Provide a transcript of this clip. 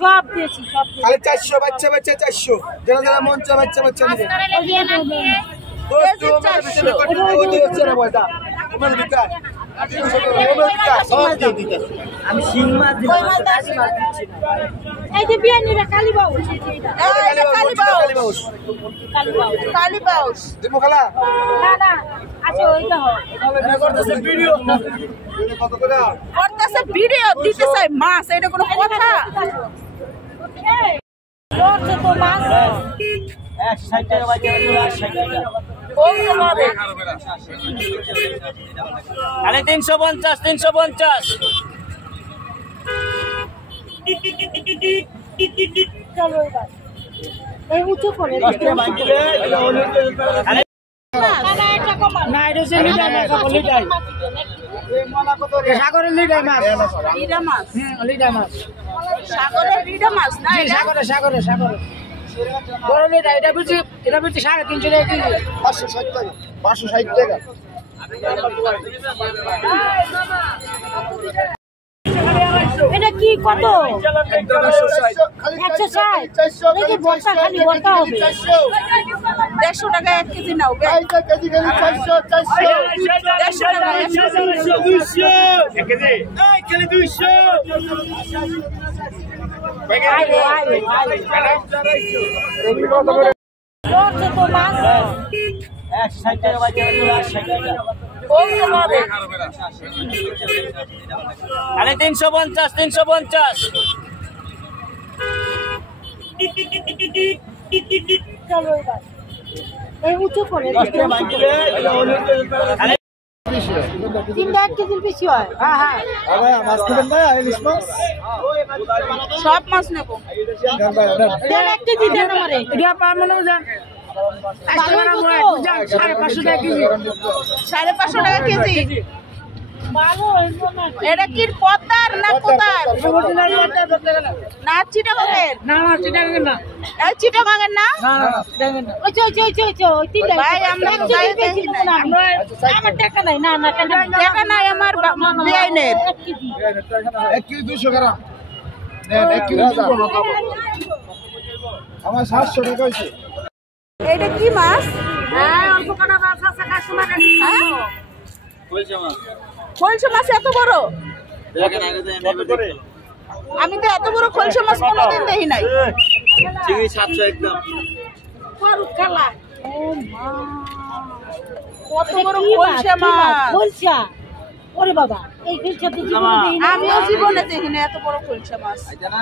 সব দিয়েছি সব খালি 400 বাচ্চা বাচ্চা 400 যারা যারা মঞ্চ বাচ্চা বাচ্চা নিবে আমি শিং মাছ দিব এই যে বিয়ানিরা কালীবাউস কালীবাউস দেবো খালা না না আচ্ছা ওইটা হয় করতেছে ভিডিও কত করে করতেছে ভিডিও দিতে চাই মাছ এটা কোনো কথা করছে তো মাছ 160 টাকা বাজে 160 টাকা আরে 350 চলো এবার এই উঁচু করে না এটা লিডার সাগরের লিডার মাছ লিডার মাছ সাগরের লিডার মাছ না সাগরে বড় লিডার এটা বুঝি 350 টাকা কেজি 560 টাকা এটা কি কত 160 এই যে বর্তা খালি বর্তা হবে 150 টাকা 1 কেজি নাও কেজি 400 150 টাকা 200 1 কেজি এই কেজি 200 করছে তো মাছ 160 টাকা বাজে 160 টাকা আরে 350 চলো এবার এই উঁচু করে 1 কেজির বেশি হয় মাছ নেবেন না ইলিশ মাছ সব মাছ নেবো 1 কেজি দেন আমারে এটা পামনো যান 550 টাকা কেজি 550 টাকা কেজি এটা কি পদ্মার না কোথার না চিটাগাঙের না চিটাগাঙের না এই চিটাগাঙের না ওই তিনটা ভাই আমরা আমার টাকা নাই না টাকা নাই আমার বেআইনের 1 কেজি 200 গ্রাম নেন 1 কেজি 200 আমার 700 টাকা হইছে এটা কি মাছ হ্যাঁ অল্প কাটা মাছ আছে কাশমার খলসা মাছ এত বড় দেখেন আগে দেন আমি তো এত বড় খলসা মাছ কোনোদিন দেখি নাই চিংড়ি 700 একদম বড় কালা ও মা কত বড় খলসা মাছ খলসা ওরে বাবা এই খলসা তো জীবনে দেখিনি আমিও জীবনে দেখিনি এত বড় খলসা মাছ আইতা না